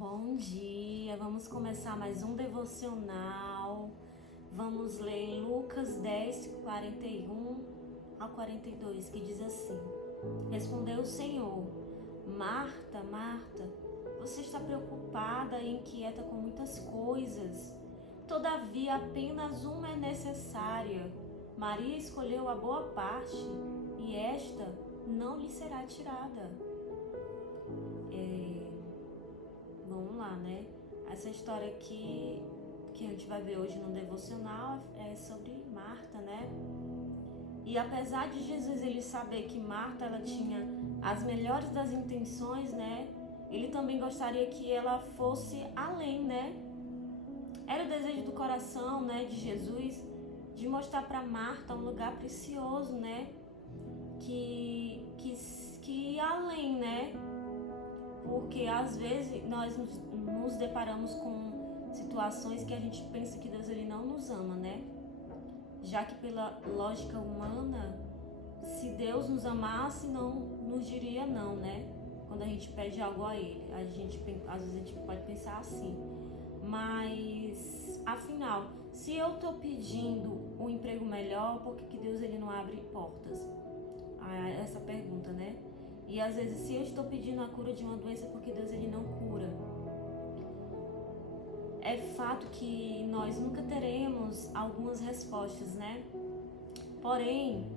Bom dia, vamos começar mais um devocional. Vamos ler Lucas 10, 41 ao 42, que diz assim: Respondeu o Senhor: Marta, Marta, você está preocupada e inquieta com muitas coisas. Todavia, apenas uma é necessária. Maria escolheu a boa parte e esta não lhe será tirada. Vamos lá, né? Essa história aqui que a gente vai ver hoje no devocional é sobre Marta, né? E apesar de Jesus ele saber que Marta ela tinha as melhores das intenções, né? Ele também gostaria que ela fosse além, né? Era o desejo do coração, né, de Jesus de mostrar para Marta um lugar precioso, né? Que ia além, né? Porque às vezes nós nos deparamos com situações que a gente pensa que Deus ele não nos ama, né? Já que pela lógica humana, se Deus nos amasse, não nos diria não, né? Quando a gente pede algo a Ele, às vezes a gente pode pensar assim. Mas, afinal, se eu estou pedindo um emprego melhor, por que Deus ele não abre portas? Essa pergunta, né? E às vezes, se eu estou pedindo a cura de uma doença, porque Deus ele não cura. É fato que nós nunca teremos algumas respostas, né? Porém,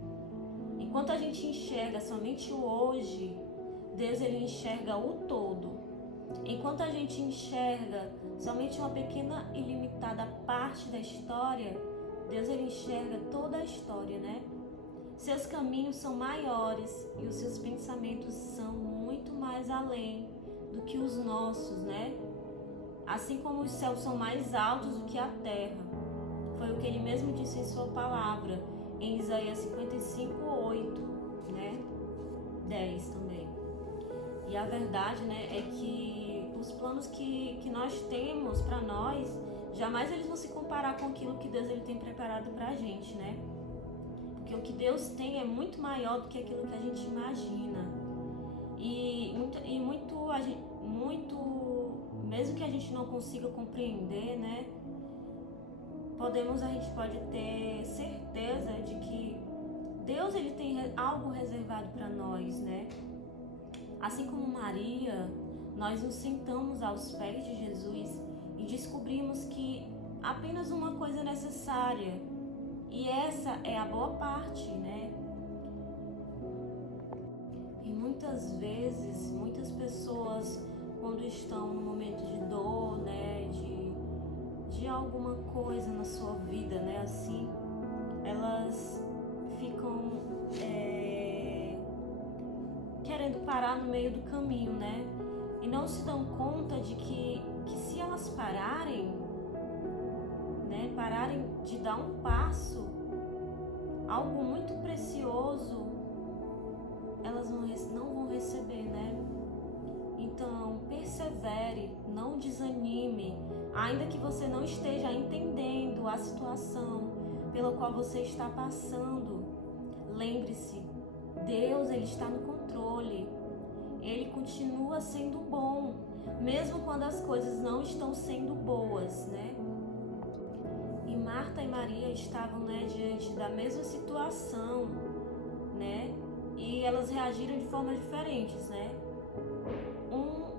enquanto a gente enxerga somente o hoje, Deus ele enxerga o todo. Enquanto a gente enxerga somente uma pequena e limitada parte da história, Deus ele enxerga toda a história, né? Seus caminhos são maiores e os seus pensamentos são muito mais além do que os nossos, né? Assim como os céus são mais altos do que a terra. Foi o que ele mesmo disse em sua palavra, em Isaías 55, 8, né? 10 também. E a verdade, né, é que os planos que nós temos para nós, jamais eles vão se comparar com aquilo que Deus ele tem preparado para a gente, né? Porque o que Deus tem é muito maior do que aquilo que a gente imagina. Mesmo que a gente não consiga compreender, né? A gente pode ter certeza de que Deus ele tem algo reservado para nós, né? Assim como Maria, nós nos sentamos aos pés de Jesus e descobrimos que apenas uma coisa é necessária. E essa é a boa parte, né? E muitas vezes, muitas pessoas, quando estão no momento de dor, né, de alguma coisa na sua vida, né, assim, elas ficam querendo parar no meio do caminho, né? E não se dão conta de que se elas pararem, né, pararem de dar um passo, algo muito precioso, elas não vão receber, né? Então, persevere, não desanime, ainda que você não esteja entendendo a situação pela qual você está passando. Lembre-se, Deus ele está no controle, Ele continua sendo bom, mesmo quando as coisas não estão sendo boas, né? E Marta e Maria estavam, né, diante da mesma situação, né? E elas reagiram de formas diferentes, né?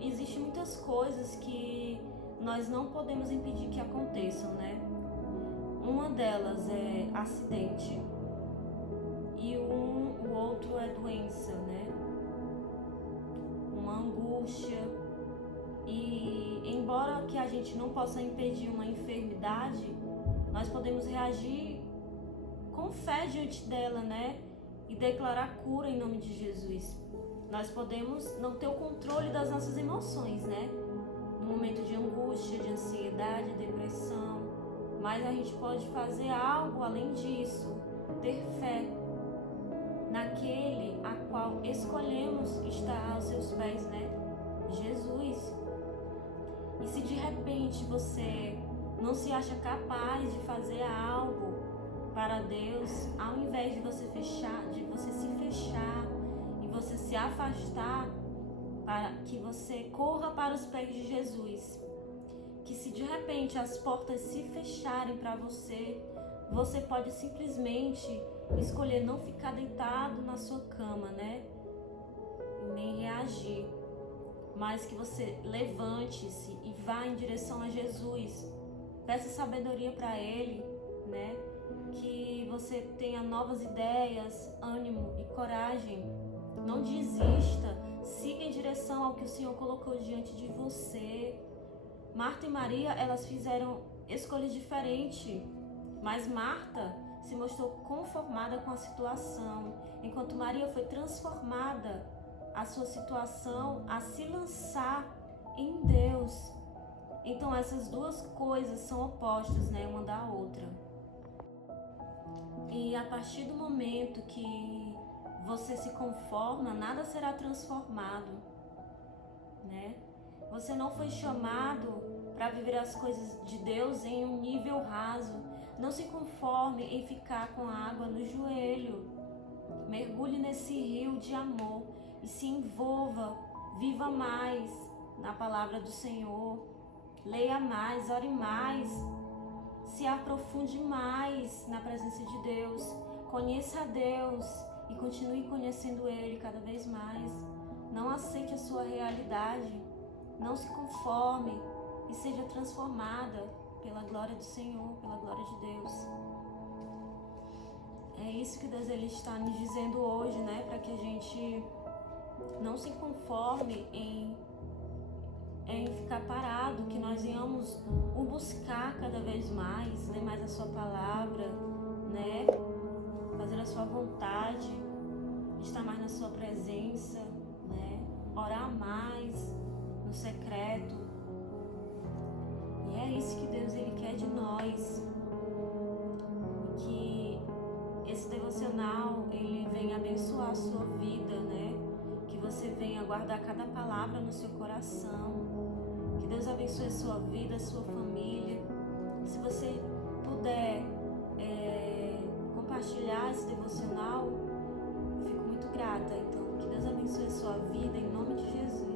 Existem muitas coisas que nós não podemos impedir que aconteçam, né? Uma delas é acidente e o outro é doença, né? Uma angústia. E embora que a gente não possa impedir uma enfermidade, nós podemos reagir com fé diante dela, né? E declarar cura em nome de Jesus. Nós podemos não ter o controle das nossas emoções, né? No momento de angústia, de ansiedade, depressão. Mas a gente pode fazer algo além disso. Ter fé naquele a qual escolhemos estar aos seus pés, né? Jesus. E se de repente você não se acha capaz de fazer algo para Deus, ao invés de você se fechar e você se afastar, para que você corra para os pés de Jesus. Que se de repente as portas se fecharem para você, você pode simplesmente escolher não ficar deitado na sua cama, né? E nem reagir. Mas que você levante-se e vá em direção a Jesus. Peça sabedoria para Ele, né? Que você tenha novas ideias, ânimo e coragem. Não desista. Siga em direção ao que o Senhor colocou diante de você. Marta e Maria, elas fizeram escolhas diferentes, mas Marta se mostrou conformada com a situação, enquanto Maria foi transformada a sua situação a se lançar em Deus. Então essas duas coisas são opostas, né, uma da outra. E a partir do momento que você se conforma, nada será transformado, né? Você não foi chamado para viver as coisas de Deus em um nível raso. Não se conforme em ficar com a água no joelho. Mergulhe nesse rio de amor e se envolva. Viva mais na palavra do Senhor. Leia mais, ore mais. Se aprofunde mais na presença de Deus. Conheça a Deus e continue conhecendo Ele cada vez mais. Não aceite a sua realidade. Não se conforme e seja transformada pela glória do Senhor, pela glória de Deus. É isso que Deus ele está nos dizendo hoje, né? Para que a gente não se conforme em ficar parado, que nós venhamos o buscar cada vez mais, ler mais a sua palavra, né? Fazer a sua vontade, estar mais na sua presença, né? Orar mais no secreto. E é isso que Deus ele quer de nós. Que esse devocional ele venha abençoar a sua vida, né? Que você venha guardar cada palavra no seu coração. Que Deus abençoe a sua vida, a sua família. Se você puder compartilhar esse devocional, eu fico muito grata. Então, que Deus abençoe a sua vida em nome de Jesus.